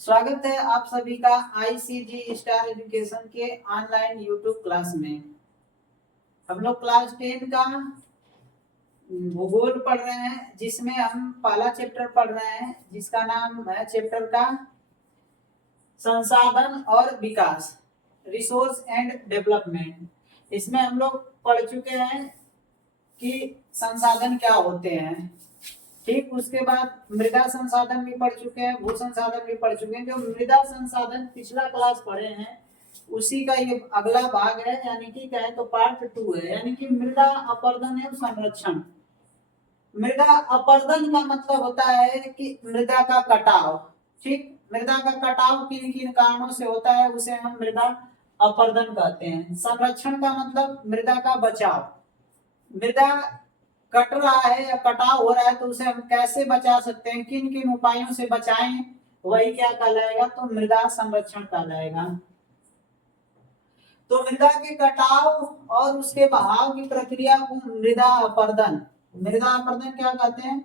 स्वागत है आप सभी का आईसीजी स्टार एजुकेशन के ऑनलाइन यूट्यूब क्लास में। हम लोग क्लास 10 का भूगोल पढ़ रहे हैं, जिसमें हम पहला चैप्टर पढ़ रहे हैं जिसका नाम है चैप्टर का संसाधन और विकास, रिसोर्स एंड डेवलपमेंट। इसमें हम लोग पढ़ चुके हैं कि संसाधन क्या होते हैं। ठीक, उसके बाद मृदा संसाधन भी पढ़ चुके हैं, भू संसाधन भी पढ़ चुके हैं। जो मृदा संसाधन पिछला क्लास पढ़े हैं उसी का ये अगला भाग है, यानी कि क्या है तो पार्ट 2 है, यानी कि मृदा अपरदन एवं संरक्षण। मृदा अपरदन का मतलब होता है कि मृदा का कटाव। ठीक, मृदा का कटाव किन किन कारणों से होता है उसे हम मृदा अपरदन कहते हैं। संरक्षण का मतलब मृदा का बचाव। मृदा कट रहा है या कटाव हो रहा है तो उसे हम कैसे बचा सकते हैं, किन किन उपायों से बचाएं, वही क्या कहलाएगा तो मृदा संरक्षण कहलाएगा। तो मृदा के कटाव और उसके बहाव की प्रक्रिया को मृदा अपरदन, मृदा अपरदन क्या कहते हैं,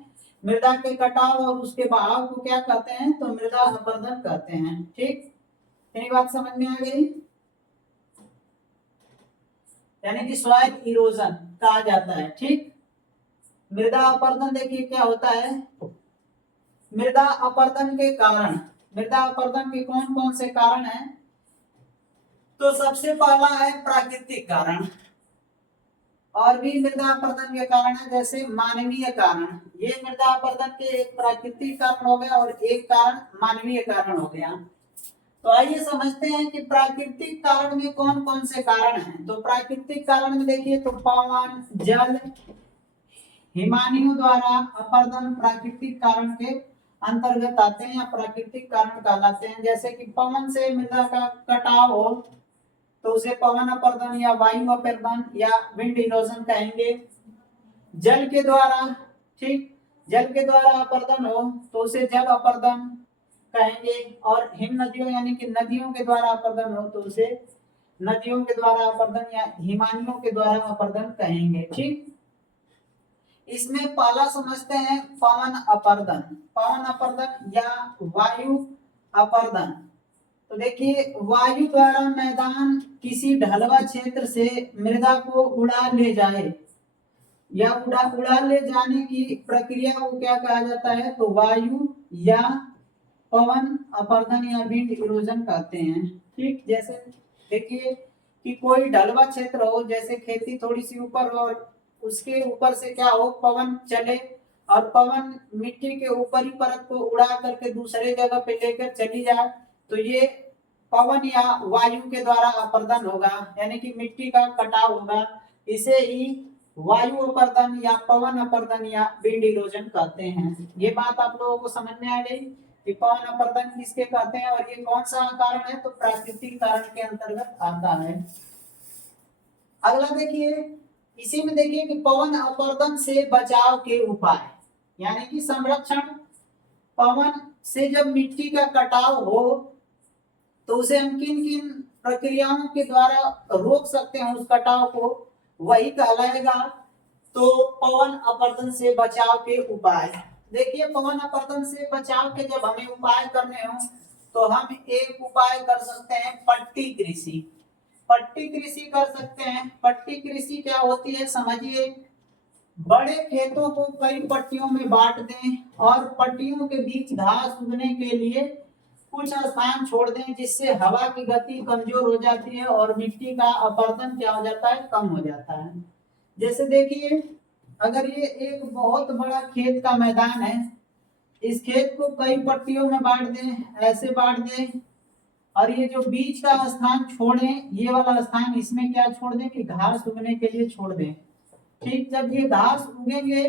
मृदा के कटाव और उसके बहाव को क्या कहते हैं तो मृदा अपरदन कहते हैं। ठीक, ये बात समझ में आ गई। यानी कि सॉइल इरोजन कहा जाता है। ठीक, मृदा अपरदन देखिए क्या होता है। मृदा अपरदन के कारण, मृदा अपरदन के कौन कौन से कारण हैं, तो सबसे पहला है प्राकृतिक कारण। और भी मृदा अपरदन के कारण है, जैसे मानवीय कारण। ये मृदा अपरदन के एक प्राकृतिक कारण हो गया और एक कारण मानवीय कारण हो गया। तो आइए समझते हैं कि प्राकृतिक कारण में कौन कौन से कारण हैं। तो प्राकृतिक कारण में देखिए तो पवन, जल, हिमानियों द्वारा अपरदन प्राकृतिक कारण के अंतर्गत आते हैं या प्राकृतिक कारण कहलाते हैं। जैसे कि पवन से मृदा का कटाव हो तो उसे पवन अपरदन या वायु अपरदन या विंड इरोजन कहेंगे। जल के द्वारा, ठीक, जल के द्वारा अपरदन हो तो उसे जल अपरदन कहेंगे। और हिम नदियों यानी कि नदियों के द्वारा अपरदन हो तो उसे नदियों के द्वारा अपरदन या हिमानियों के द्वारा अपरदन कहेंगे। ठीक, इसमें पहला समझते हैं पवन अपरदन। पवन अपरदन या वायु अपरदन। तो देखिए वायु द्वारा मैदान किसी ढलवा क्षेत्र से मृदा को उड़ा ले जाए या उड़ा ले जाने की प्रक्रिया को क्या कहा जाता है तो वायु या पवन अपरदन या विंड इरोजन कहते हैं। ठीक, जैसे देखिए कि कोई ढलवा क्षेत्र हो, जैसे खेती थोड़ी सी ऊपर हो और उसके ऊपर से क्या हो पवन चले और पवन मिट्टी के ऊपरी परत को उड़ा करके दूसरे जगह पे लेकर चली जाए तो ये पवन या वायु के द्वारा अपरदन होगा, यानी कि मिट्टी का कटाव होगा। इसे ही वायु अपरदन या पवन अपरदन या विंड इरोजन कहते हैं। ये बात आप लोगों को समझ में आ गई कि पवन अपरदन किसके कहते हैं और ये कौन सा कारण है तो प्राकृतिक कारण के अंतर्गत आता है। अगला देखिए, इसी में देखिए कि पवन अपरदन से बचाव के उपाय, यानी कि संरक्षण। पवन से जब मिट्टी का कटाव हो तो उसे हम किन किन प्रक्रियाओं के द्वारा रोक सकते हैं उस कटाव को, वही कहलाएगा तो पवन अपरदन से बचाव के उपाय। देखिए पवन अपरदन से बचाव के जब हमें उपाय करने हो तो हम एक उपाय कर सकते हैं पट्टी कृषि। पट्टी कृषि कर सकते हैं। पट्टी कृषि क्या होती है समझिए, बड़े खेतों को कई पट्टियों में बांट दें और पट्टियों के बीच घास उगने के लिए कुछ स्थान छोड़ दें, जिससे हवा की गति कमजोर हो जाती है और मिट्टी का अपरदन क्या हो जाता है कम हो जाता है। जैसे देखिए अगर ये एक बहुत बड़ा खेत का मैदान है, इस खेत को कई पट्टियों में बांट दें, ऐसे बांट दें और ये जो बीच का स्थान छोड़ें, ये वाला स्थान इसमें क्या छोड़ दें कि घास उगने के लिए छोड़ दें। ठीक, जब ये घास उगेंगे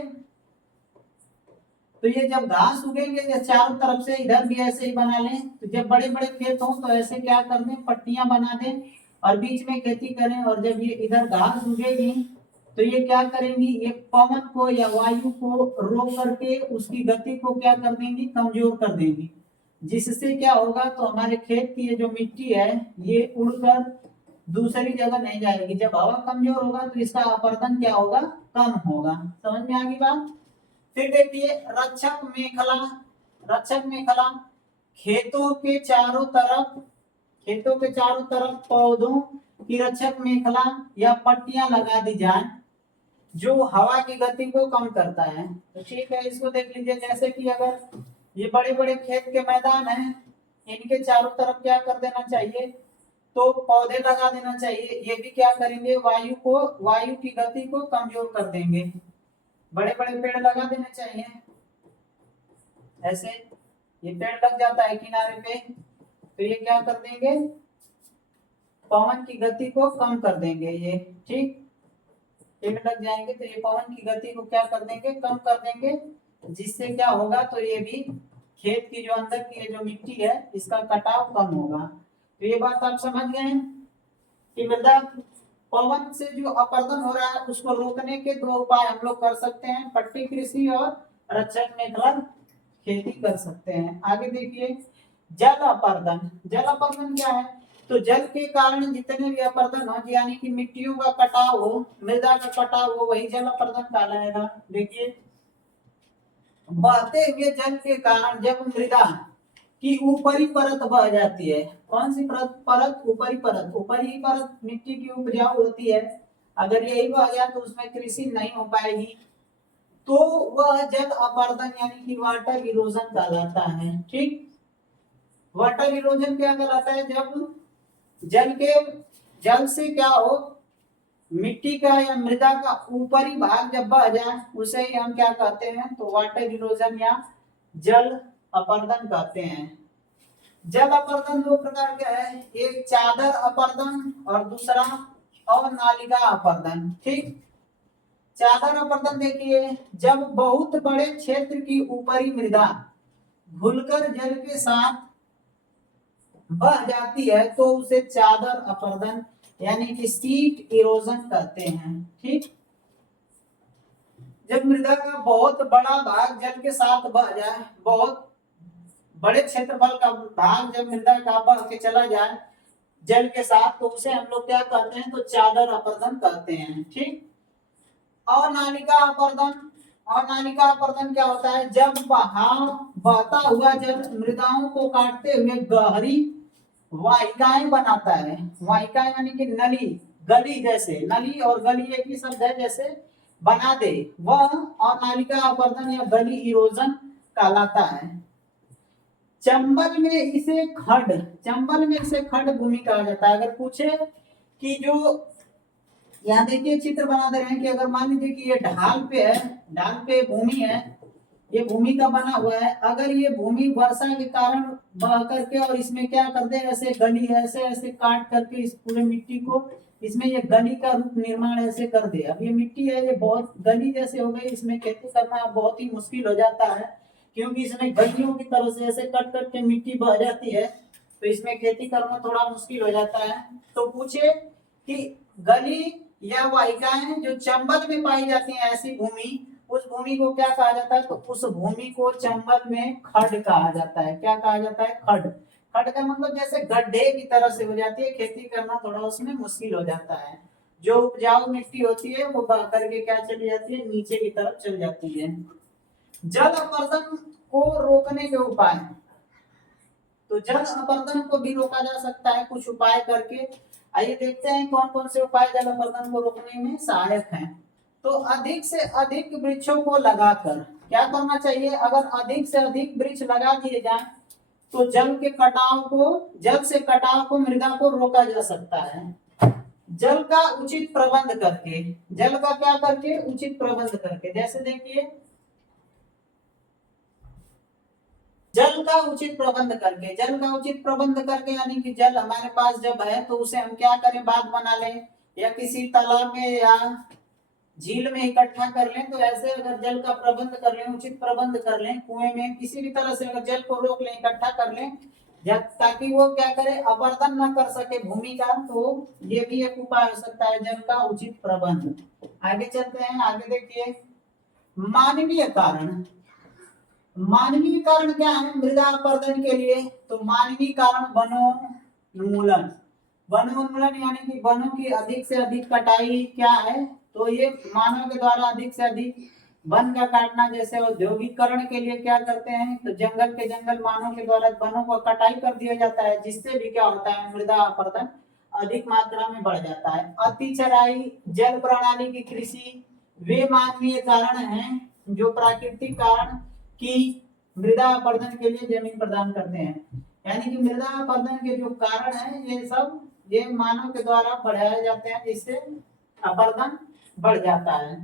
तो ये जब घास उगेंगे या चारों तरफ से इधर भी ऐसे ही बना लें, तो जब बड़े बड़े खेत हों तो ऐसे क्या कर दें पट्टियां बना दें और बीच में खेती करें। और जब ये इधर घास उगेगी तो ये क्या करेंगी, ये पवन को या वायु को रोक करके उसकी गति को क्या कर देंगी कमजोर कर देंगी, जिससे क्या होगा तो हमारे खेत की ये जो मिट्टी है ये उड़कर दूसरी जगह नहीं जाएगी। जब हवा कमजोर होगा तो इसका अपरदन क्या होगा कम होगा। समझ में आ गई बात। फिर देखिए रक्षक मेखला। रक्षक मेखला खेतों के चारों तरफ पौधों की रक्षक मेखला या पट्टियां लगा दी जाए जो हवा की गति को कम करता है। तो ठीक है, इसको देख लीजिए। जैसे कि अगर ये बड़े बड़े खेत के मैदान हैं, इनके चारों तरफ क्या कर देना चाहिए, तो पौधे लगा देना चाहिए। ये भी क्या करेंगे, वायु की गति को कमजोर कर देंगे। बड़े बड़े पेड़ लगा देने चाहिए। ऐसे ये पेड़ लग जाता है किनारे पे, तो ये क्या कर देंगे, पवन की गति को कम कर देंगे। ये ठीक, पेड़ लग जाएंगे तो ये पवन की गति को क्या कर देंगे, कम कर देंगे। जिससे क्या होगा, तो ये भी खेत की जो अंदर की जो मिट्टी है इसका कटाव कम होगा। तो ये बात आप समझ गए हैं कि मृदा पवन से जो अपरदन हो रहा है उसको रोकने के दो उपाय हम लोग कर सकते हैं, पट्टी कृषि और रक्षक मेखला खेती कर सकते हैं। आगे देखिए, जल अपरदन। जल अपरदन क्या है, तो जल के कारण जितने भी अपरदन हो, यानी कि मिट्टियों का कटाव हो, मृदा का कटाव हो, वही जल अपरदन कहलाएगा। देखिए, बहते हुए जल के कारण जब मृदा की ऊपरी परत बह जाती है, कौन सी परत, ऊपरी परत मिट्टी की उपजाऊ होती है, अगर यही बह गया तो उसमें कृषि नहीं हो पाएगी। तो वह जल अपरदन यानी कि वाटर इरोजन कहलाता है। ठीक, वाटर इरोजन क्या कहलाता है, जब जल से क्या हो, मिट्टी का या मृदा का ऊपरी भाग जब बह जाए उसे ही हम क्या कहते हैं, तो वाटर इरोजन या जल अपरदन कहते हैं। जल अपरदन दो प्रकार के है, एक चादर अपरदन और दूसरा अनालिका अपरदन। ठीक, चादर अपरदन देखिए, जब बहुत बड़े क्षेत्र की ऊपरी मृदा घुलकर जल के साथ बह जाती है तो उसे चादर अपरदन यानी कि सीट इरोजन कहते हैं। ठीक, जब मृदा का बहुत बड़ा भाग जल के साथ बह जाए, बहुत बड़े क्षेत्रफल का भाग जब मृदा का बह के चला जाए जल के साथ, तो उसे हम लोग क्या कहते हैं, तो चादर अपरदन कहते हैं। ठीक, अनालिका अपरदन क्या होता है, जब बहता हुआ जल मृदाओं को काटते हुए गहरी वाहिकाएं बनाता है। वाहिका यानी कि नली, गली, जैसे नली और गली एक ही शब्द है, जैसे बना दे, वह अनालिका अपरदन या गली इरोजन कहलाता है। चंबल में इसे खड भूमि कहा जाता है। अगर पूछे कि जो यहाँ देखिए चित्र बना दे रहे हैं कि अगर मान लीजिए कि ये ढाल पे भूमि है, ये भूमि का बना हुआ है, अगर ये भूमि वर्षा के कारण बह करके और इसमें क्या कर दे, ऐसे गली ऐसे ऐसे काट करके इस पूरे मिट्टी को इसमें ये गली का रूप निर्माण ऐसे कर दे। अब ये मिट्टी है, ये बहुत गली जैसे हो गई, इसमें खेती करना बहुत ही मुश्किल हो जाता है, क्योंकि इसमें गलियों की तरह से ऐसे कट कट के मिट्टी बह जाती है, तो इसमें खेती करना थोड़ा मुश्किल हो जाता है। तो पूछे कि गली या वाहिकाएं जो चंबल में पाई जाती हैं, ऐसी भूमि, उस भूमि को क्या कहा जाता है, तो उस भूमि को चंबल में खड कहा जाता है। क्या कहा जाता है, खड। खड का मतलब जैसे गड्ढे की तरह से हो जाती है, खेती करना थोड़ा उसमें मुश्किल हो जाता है। जो उपजाऊ मिट्टी होती है वो बह करके क्या चली जाती है, नीचे की तरफ चल जाती है। जल अपरदन को रोकने के उपाय, तो जल अपरदन को भी रोका जा सकता है कुछ उपाय करके। आइए देखते हैं कौन कौन से उपाय जल अपरदन को रोकने में सहायक हैं। तो अधिक से अधिक वृक्षों को लगाकर क्या करना चाहिए, अगर अधिक से अधिक वृक्ष लगा दिए जाएं तो जल से कटाव को मृदा को रोका जा सकता है। जल का उचित प्रबंध करके, जल का क्या करके, उचित प्रबंध करके। जैसे देखिए, जल का उचित प्रबंध करके यानी कि जल हमारे पास जब है तो उसे हम क्या करें, बांध बना लें या किसी तालाब में या झील में इकट्ठा कर लें। तो ऐसे अगर जल का प्रबंध कर लें, उचित प्रबंध कर लें, कुएं में किसी भी तरह से अगर जल को रोक लें, इकट्ठा कर लें, ताकि वो क्या करे, अपरदन न कर सके भूमि का, तो ये भी एक उपाय हो सकता है, जल का उचित प्रबंध। आगे चलते हैं, आगे देखिए, मानवीय कारण क्या है मृदा अपरदन के लिए, तो मानवीय कारण वनोन्मूलन यानी कि वनों की अधिक से अधिक कटाई क्या है, तो ये मानव के द्वारा अधिक से अधिक वन का काटना, जैसे औद्योगिकरण के लिए क्या करते हैं, तो जंगल के जंगल मानव के द्वारा वनों को कटाई कर दिया जाता है, जिससे भी क्या होता है, मृदा अपरदन अधिक मात्रा में बढ़ जाता है। अति चराई, जल प्रणाली की कृषि, वे मानवीय कारण हैं जो प्राकृतिक कारण की मृदा अपरदन के लिए जमीन प्रदान करते हैं। यानी कि मृदा अपरदन के जो कारण है ये सब ये मानव के द्वारा बढ़ाए जाते हैं, जिससे अपरदन बढ़ जाता है।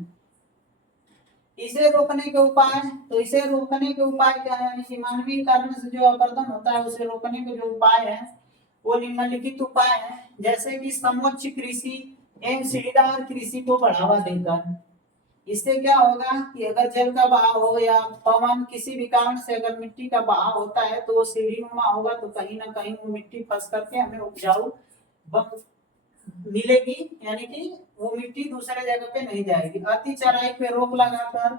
इसे रोकने के उपाय, तो इसे रोकने के उपाय क्या है, यानी कि मानवीय कारण से जो अपरदन होता है उसे रोकने के जो उपाय है वो निम्नलिखित उपाय है, जैसे कि समोच्च कृषि एवं सीढ़ीदार कृषि को बढ़ावा देकर। इससे क्या होगा कि अगर जल का बहाव हो या पवन किसी भी कारण से अगर मिट्टी का बहाव होता है तो वो सीढ़ी नुमा होगा, तो कहीं ना कहीं वो मिट्टी फंस करके हमें उपजाऊ मिलेगी, यानी कि वो मिट्टी दूसरे जगह पे नहीं जाएगी। अति चराई पे रोक लगाकर,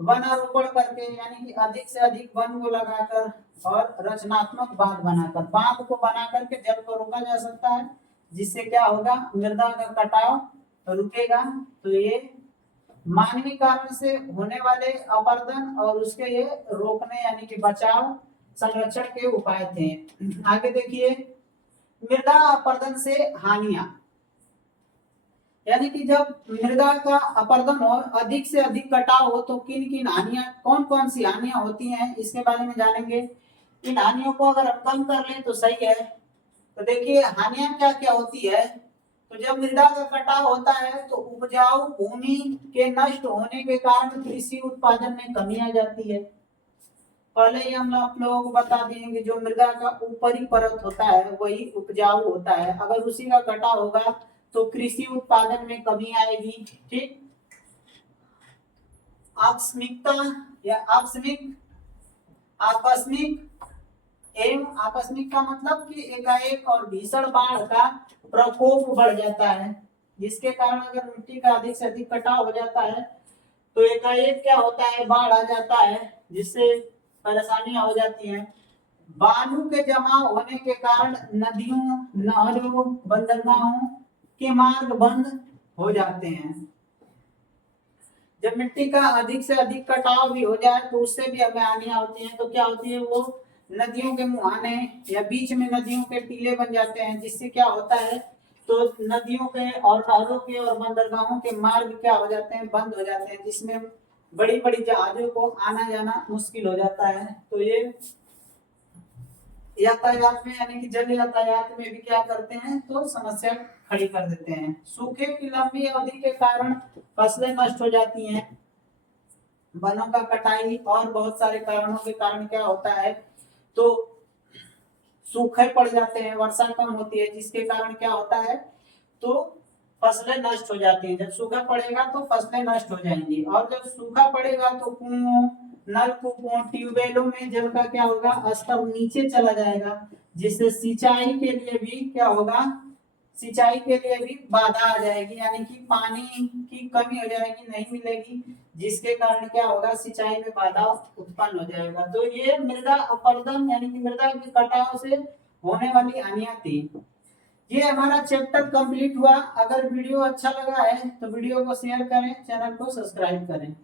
वनारोपण करके, यानी कि अधिक से अधिक वन को लगाकर और रचनात्मक बांध बनाकर, बांध को बना करके जल को रोका जा सकता है, जिससे क्या होगा, मृदा का कटाव रुकेगा। तो ये मानवीय कारण से होने वाले अपरदन और उसके ये रोकने यानी कि बचाव संरक्षण के उपाय थे। आगे देखिए, मृदा अपरदन से हानियां, यानी कि जब मृदा का अपरदन हो, अधिक से अधिक कटाव हो, तो किन किन हानियां, कौन कौन सी हानियां होती हैं इसके बारे में जानेंगे। इन हानियों को अगर हम कम कर लें तो सही है। तो देखिए हानियां क्या क्या होती है। तो जब मृदा का कटाव होता है तो उपजाऊ भूमि के नष्ट होने के कारण कृषि उत्पादन में कमी आ जाती है। पहले ही हम आप लोगों को बता दिए कि जो मृदा का ऊपरी परत होता है वही उपजाऊ होता है, अगर उसी का कटाव होगा तो कृषि उत्पादन में कमी आएगी। ठीक, आकस्मिकता या आकस्मिक, आकस्मिक एवं आकस्मिक का मतलब कि एकाएक और भीषण बाढ़ का प्रकोप बढ़ जाता है, जिसके कारण अगर मिट्टी का अधिक से अधिक कटाव हो जाता है तो एकाएक क्या होता है, बाढ़ आ जाता है, जिससे परेशानियां हो जाती हैं। बालू के जमा होने के कारण नदियों, नहरों, बंदरगाहों के मार्ग बंद हो जाते हैं। जब मिट्टी का अधिक से अधिक कटाव भी हो जाए तो उससे भी हमें हानियां होती हैं। तो क्या होती है, वो नदियों के मुहाने या बीच में नदियों के टीले बन जाते हैं, जिससे क्या होता है, तो नदियों के और नहरों के और बंदरगाहों के मार्ग क्या हो जाते हैं, बंद हो जाते हैं, जिसमें बड़ी बड़ी जहाजों को आना जाना मुश्किल हो जाता है। तो ये यातायात में यानी कि जल यातायात में भी क्या करते हैं, तो समस्या खड़ी कर देते हैं। सूखे की लंबी अवधि के कारण फसलें नष्ट हो जाती हैं। वनों का कटाई और बहुत सारे कारणों के कारण क्या होता है, तो सूखे पड़ जाते हैं, वर्षा कम होती है, जिसके कारण क्या होता है, तो फसलें नष्ट हो जाती हैं। जब सूखा पड़ेगा तो फसलें नष्ट हो जाएंगी, और जब सूखा पड़ेगा तो कुओं, नलकूपों, ट्यूबवेलों में जल का क्या होगा, स्तर नीचे चला जाएगा, जिससे सिंचाई के लिए भी क्या होगा, सिंचाई के लिए भी बाधा आ जाएगी, यानी कि पानी की कमी हो जाएगी, नहीं मिलेगी, जिसके कारण क्या होगा, सिंचाई में बाधा उत्पन्न हो जाएगा। तो ये मृदा अपरदन यानी कि मृदा के कटाव से होने वाली हानियां थी। ये हमारा चैप्टर कंप्लीट हुआ। अगर वीडियो अच्छा लगा है तो वीडियो को शेयर करें, चैनल को सब्सक्राइब करें।